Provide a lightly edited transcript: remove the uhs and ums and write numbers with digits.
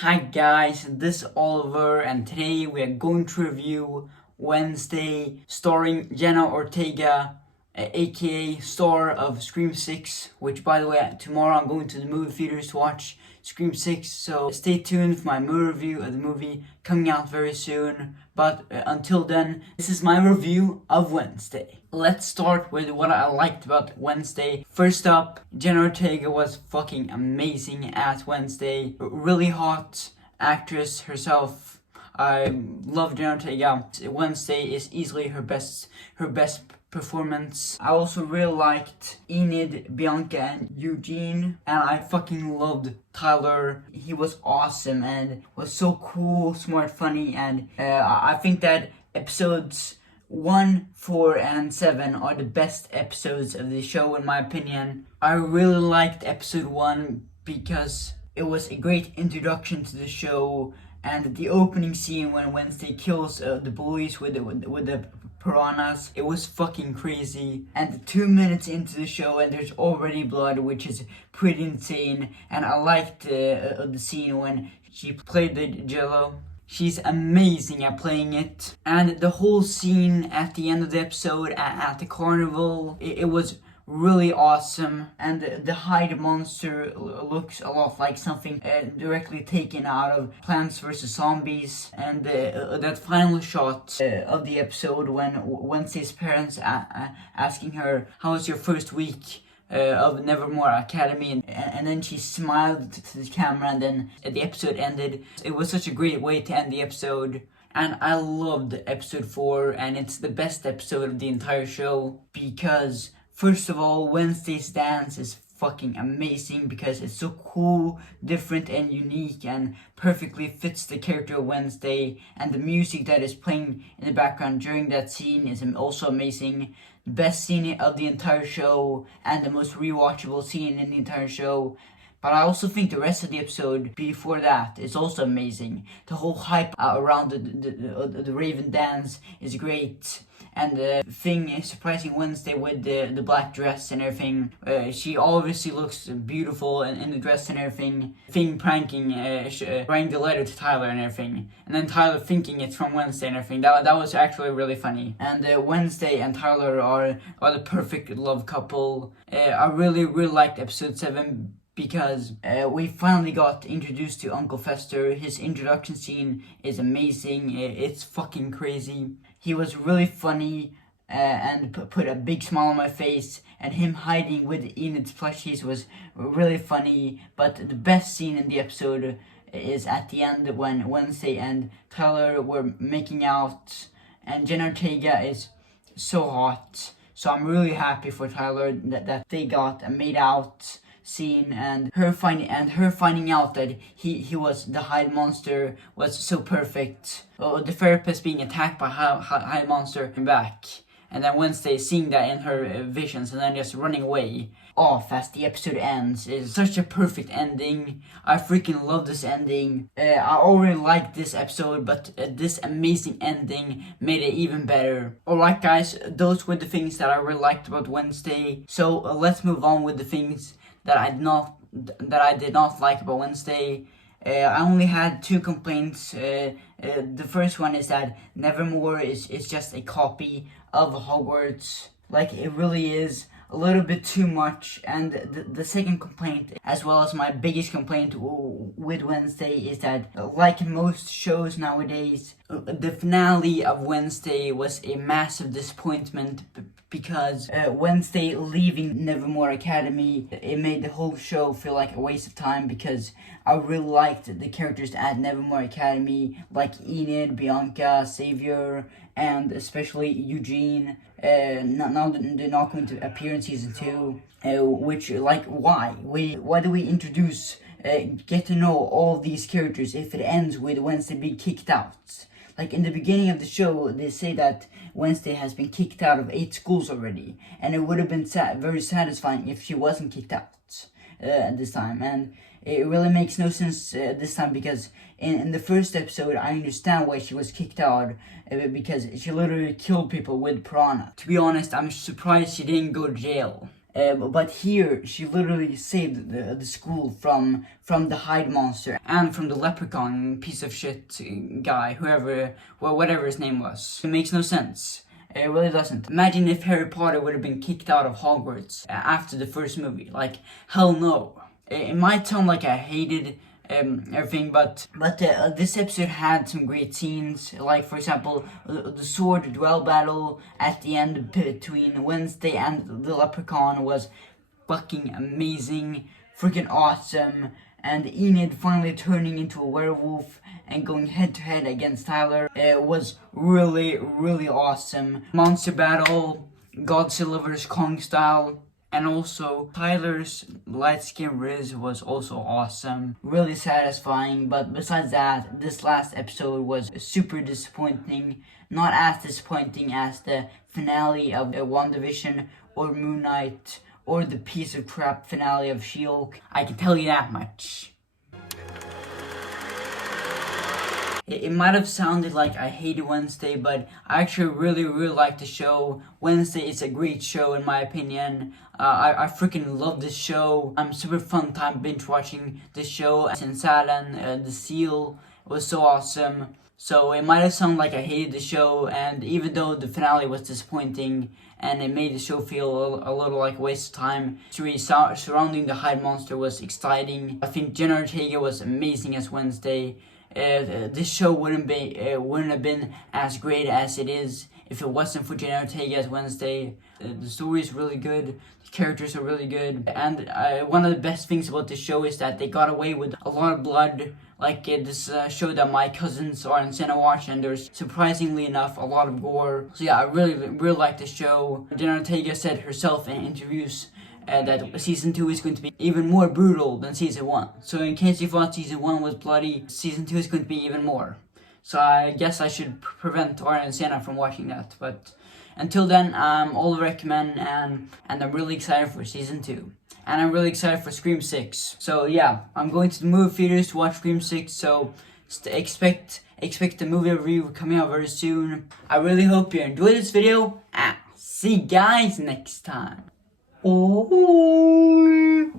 Hi guys, this is Oliver and today we are going to review Wednesday starring Jenna Ortega, aka star of Scream 6, which by the way tomorrow I'm going to the movie theaters to watch Scream 6, so stay tuned for my movie review of the movie coming out very soon. But until then, this is my review of Wednesday. Let's start with what I liked about Wednesday. First up, Jenna Ortega was fucking amazing as Wednesday. Really hot actress herself. I love Jenna Ortega. Wednesday is easily her best performance. I also really liked Enid, Bianca, and Eugene, and I fucking loved Tyler. He was awesome and was so cool, smart, funny, and I think that episodes 1, 4, and 7 are the best episodes of the show in my opinion. I really liked episode 1 because it was a great introduction to the show, and the opening scene when Wednesday kills the bullies with the piranhas, it was fucking crazy. And 2 minutes into the show and there's already blood, which is pretty insane. And I liked the scene when she played the jello. She's amazing at playing it. And the whole scene at the end of the episode at the carnival, it was really awesome. And the Hyde monster looks a lot like something directly taken out of Plants vs. Zombies. And that final shot of the episode when Wednesday's parents asking her, how was your first week of Nevermore Academy, and then she smiled to the camera, and then the episode ended. It was such a great way to end the episode. And I loved episode 4, and it's the best episode of the entire show because first of all, Wednesday's dance is fucking amazing because it's so cool, different, and unique, and perfectly fits the character of Wednesday. And the music that is playing in the background during that scene is also amazing. The best scene of the entire show, and the most rewatchable scene in the entire show. But I also think the rest of the episode before that is also amazing. The whole hype around the Raven dance is great. And the thing is surprising Wednesday with the black dress and everything. She obviously looks beautiful in the dress and everything. Thing pranking, writing the letter to Tyler and everything. And then Tyler thinking it's from Wednesday and everything. That was actually really funny. And Wednesday and Tyler are the perfect love couple. I really liked episode 7. Because we finally got introduced to Uncle Fester. His introduction scene is amazing. It's fucking crazy. He was really funny and put a big smile on my face. And him hiding with Enid's plushies was really funny. But the best scene in the episode is at the end when Wednesday and Tyler were making out. And Jenna Ortega is so hot. So I'm really happy for Tyler that they got a made out scene, and her finding out that he was the Hyde monster was so perfect. The therapist being attacked by Hyde monster came back, and then Wednesday seeing that in her visions and then just running away off as the episode ends is such a perfect ending. I freaking love this ending. I already liked this episode, but this amazing ending made it even better. Alright guys, those were the things that I really liked about Wednesday. So let's move on with the things that I did not like about Wednesday. I only had 2 complaints. The first one is that Nevermore is just a copy of Hogwarts. Like, it really is a little bit too much. And the second complaint, as well as my biggest complaint with Wednesday, is that like most shows nowadays, the finale of Wednesday was a massive disappointment because Wednesday leaving Nevermore Academy, it made the whole show feel like a waste of time because I really liked the characters at Nevermore Academy, like Enid, Bianca, Xavier, and especially Eugene. Now they're not going to appear in season 2, which, like, why do we introduce, get to know all these characters if it ends with Wednesday being kicked out? Like, in the beginning of the show, they say that Wednesday has been kicked out of 8 schools already, and it would have been very satisfying if she wasn't kicked out at this time. And it really makes no sense this time because in the first episode, I understand why she was kicked out because she literally killed people with piranha. To be honest, I'm surprised she didn't go to jail. But here, she literally saved the school from the Hyde monster and from the leprechaun piece of shit guy, whatever his name was. It makes no sense. It really doesn't. Imagine if Harry Potter would have been kicked out of Hogwarts after the first movie. Like, hell no. It might sound like I hated everything, but this episode had some great scenes, like for example the sword duel battle at the end between Wednesday and the leprechaun was fucking amazing, freaking awesome, and Enid finally turning into a werewolf and going head to head against Tyler, it was really awesome. Monster battle, Godzilla vs Kong style. And also, Tyler's light skin Riz was also awesome. Really satisfying, but besides that, this last episode was super disappointing. Not as disappointing as the finale of WandaVision or Moon Knight or the piece of crap finale of She-Hulk. I can tell you that much. It might have sounded like I hated Wednesday, but I actually really like the show. Wednesday is a great show in my opinion. I freaking love this show. I'm super fun time binge watching this show. Since Alan, the seal was so awesome. So it might have sounded like I hated the show, and even though the finale was disappointing and it made the show feel a little like a waste of time, the story surrounding the Hyde monster was exciting. I think Jenna Ortega was amazing as Wednesday. This show wouldn't have been as great as it is if it wasn't for Jenna Ortega as Wednesday. The story is really good, the characters are really good, and one of the best things about this show is that they got away with a lot of blood. Like this show that my cousins are in Santa watch, and there's surprisingly enough a lot of gore. So yeah, I really like this show. Jenna Ortega said herself in interviews that season 2 is going to be even more brutal than season 1. So in case you thought season 1 was bloody, season 2 is going to be even more. So I guess I should prevent Tara and Sienna from watching that. But until then, all I recommend, and I'm really excited for season 2. And I'm really excited for Scream 6. So yeah, I'm going to the movie theaters to watch Scream 6, so expect the movie review coming out very soon. I really hope you enjoyed this video, and see you guys next time. Oh.